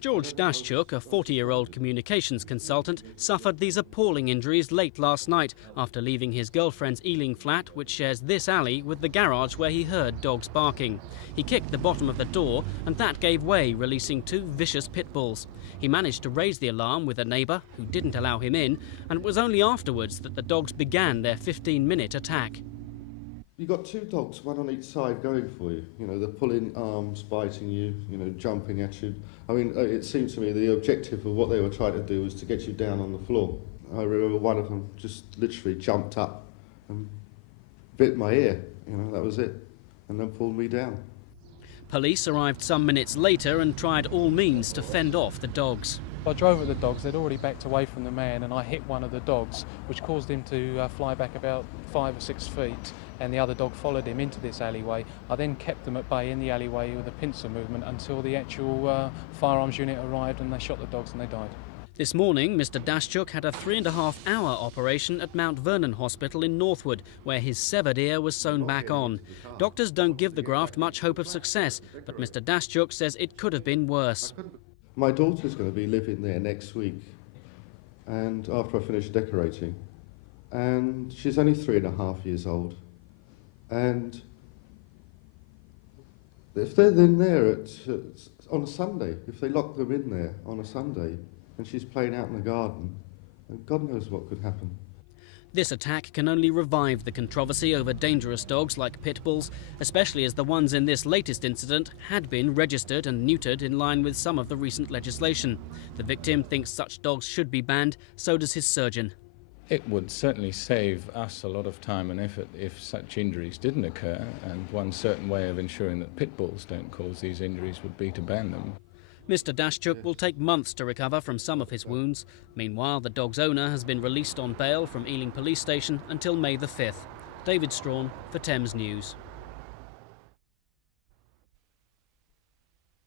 George Daschuk, a 40-year-old communications consultant, suffered these appalling injuries late last night after leaving his girlfriend's Ealing flat, which shares this alley with the garage where he heard dogs barking. He kicked the bottom of the door and that gave way, releasing 2 vicious pit bulls. He managed to raise the alarm with a neighbour who didn't allow him in, and it was only afterwards that the dogs began their 15-minute attack. You've got 2 dogs, one on each side, going for you. You know, they're pulling arms, biting you, you know, jumping at you. I mean, it seemed to me the objective of what they were trying to do was to get you down on the floor. I remember one of them just literally jumped up and bit my ear, you know, that was it, and then pulled me down. Police arrived some minutes later and tried all means to fend off the dogs. I drove at the dogs, they'd already backed away from the man, and I hit one of the dogs, which caused him to fly back about 5 or 6 feet, and the other dog followed him into this alleyway. I then kept them at bay in the alleyway with a pincer movement until the actual firearms unit arrived and they shot the dogs and they died. This morning, Mr. Daschuk had a 3.5-hour operation at Mount Vernon Hospital in Northwood, where his severed ear was sewn back on. Doctors don't give the graft much hope of success, but Mr. Daschuk says it could have been worse. My daughter's going to be living there next week, and after I finish decorating, and she's only 3.5 years old, and if they're in there on a Sunday, if they lock them in there on a Sunday, and she's playing out in the garden, and God knows what could happen. This attack can only revive the controversy over dangerous dogs like pit bulls, especially as the ones in this latest incident had been registered and neutered in line with some of the recent legislation. The victim thinks such dogs should be banned, so does his surgeon. It would certainly save us a lot of time and effort if such injuries didn't occur, and one certain way of ensuring that pit bulls don't cause these injuries would be to ban them. Mr. Daschuk will take months to recover from some of his wounds. Meanwhile, the dog's owner has been released on bail from Ealing Police Station until May the 5th. David Strawn for Thames News.